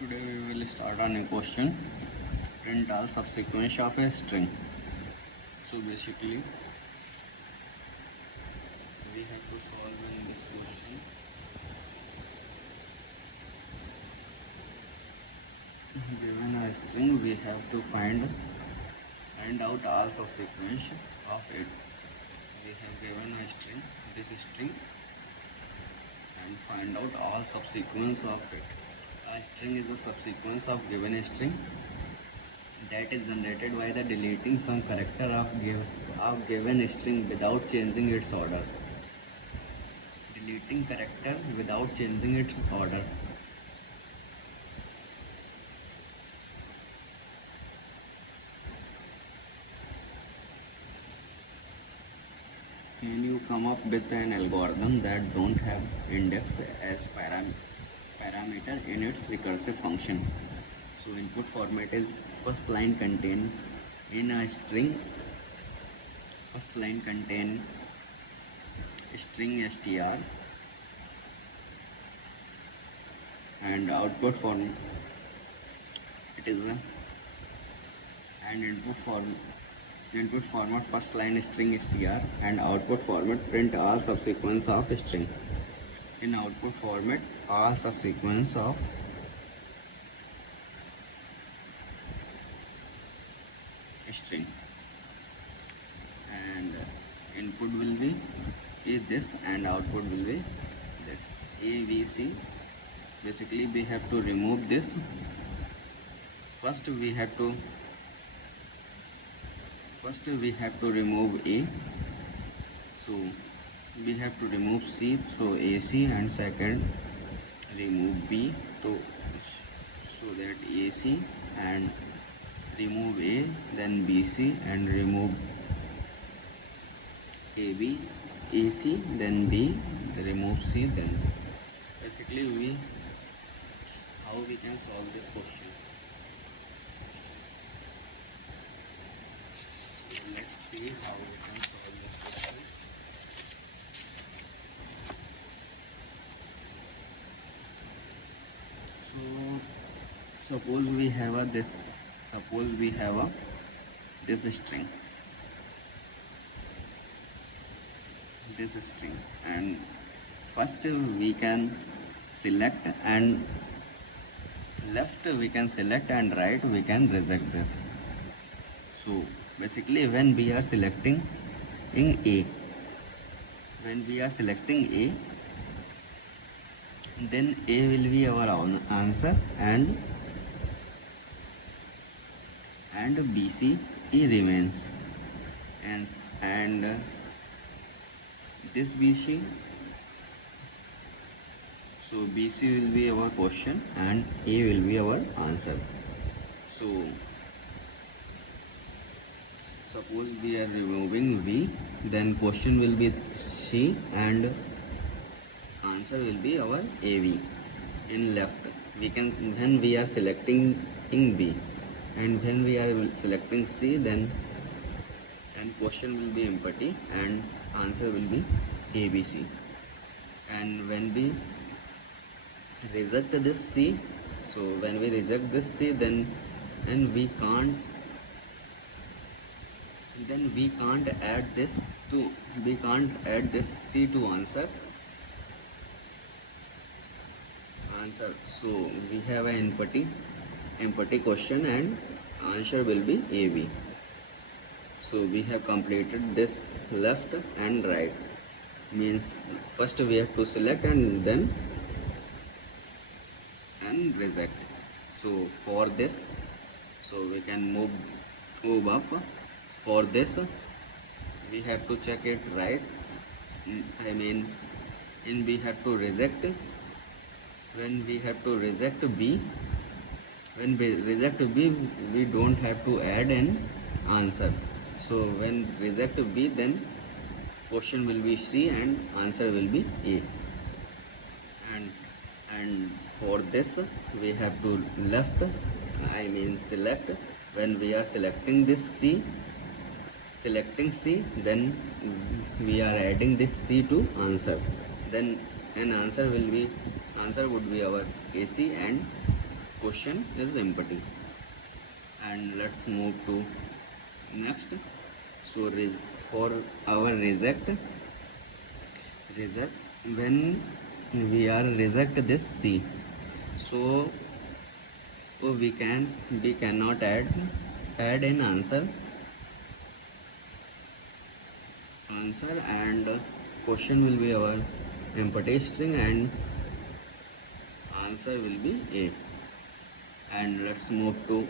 Today we will start on a question. Print all subsequence of a string. So basically we have to solve in this question. Given a string, we have to find out all subsequence of it. We have given a string, this string, and find out all subsequence of it. A string is a subsequence of given string that is generated by the deleting some character of given string without changing its order. Deleting character without changing its order. Can you come up with an algorithm that don't have index as parameter in its recursive function? So input format is first line contain in a string. First line contain string str, and output form it is a and input format first line string str, and output format print all subsequence of string. In output format, all subsequence of string, and input will be this and output will be this a b c. Basically we have to remove this. First we have to remove a, so we have to remove c, so ac, and second remove b, so that ac, and remove a, then bc, and remove ab, ac, then b, remove c. Then basically how we can solve this question. So let's see how we can solve this question. So suppose we have this string, and first we can select, and left we can select, and right we can reject this. So basically when we are selecting A, then A will be our answer, and BC remains, and this BC, so BC will be our question and A will be our answer. So suppose we are removing V, then question will be C and answer will be our AV. In left we can, when we are selecting in B, and when we are selecting C, then question will be empty and answer will be ABC. And when we reject this C, so when we reject this C, then we can't add this C to answer. So we have an empty question and answer will be AB. So we have completed this left and right. Means first we have to select and then reject. So for this, so we can move up. For this we have to check it right. I mean, we have to reject. When we have to reject B, when we reject B, we don't have to add an answer. So when reject B, then question will be C and answer will be A. And for this we have to left, I mean select. When we are selecting this C, then we are adding this C to answer. Then an answer would be our AC, and question is empty. And let's move to next. So for our reject when we are reject this C, so we cannot add an answer and question will be our empty string and answer will be A. And let's move to,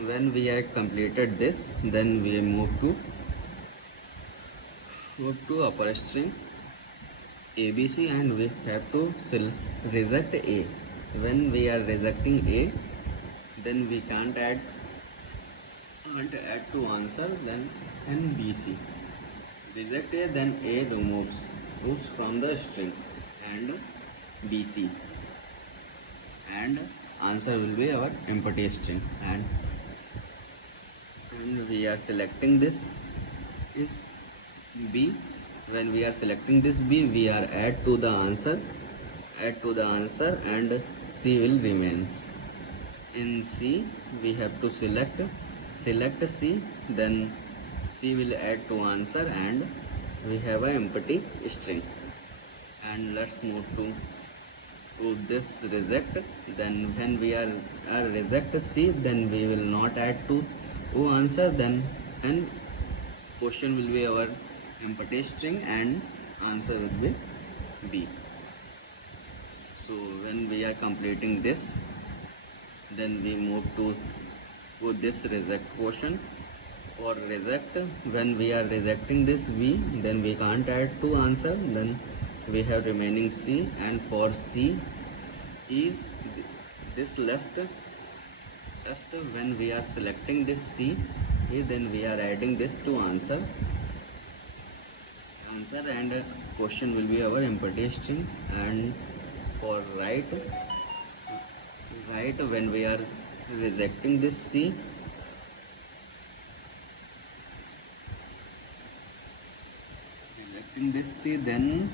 when we have completed this, then we move to upper string ABC and we have to reject A. When we are rejecting A, then we can't add to answer, then and BC. Reject A, then A removes from the string and BC, and answer will be our empty string. And we are selecting this is B. When we are selecting this B, we are add to the answer and C will remains. In C we have to select C, then C will add to answer and we have an empty string. And let's move to this reject. Then when we are reject C, then we will not add to answer, then and question will be our empty string and answer will be B. So when we are completing this, then we move to this reject question or reject. When we are rejecting this B, then we can't add to answer, then we have remaining C, and for C, E, this left, when we are selecting this C, E, then we are adding this to answer and question will be our empty string. And for right, when we are rejecting this C, then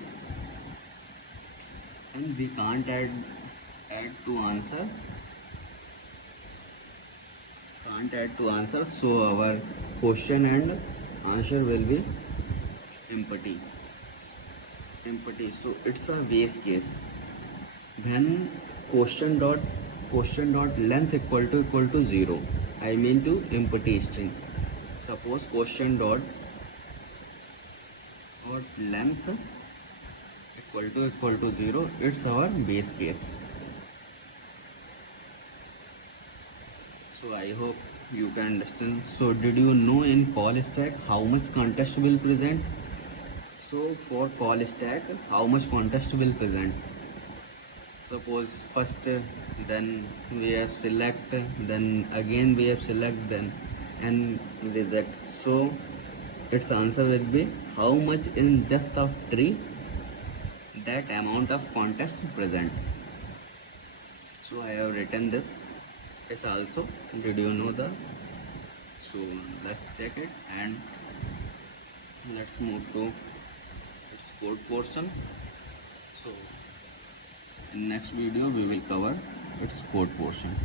and we can't add to answer, so our question and answer will be empty. So it's a base case. Then question dot length equal to 0, I mean to empty string. Suppose question dot length equal to 0, it's our base case. So I hope you can understand. So did you know in call stack how much context will present? So for call stack, how much context will present? Suppose first, then we have select, then again we have select, then and reject. So its answer will be how much in depth of tree that amount of context present. So I have written this is also. Did you know the? So let's check it and let's move to its code portion. So in next video we will cover its code portion.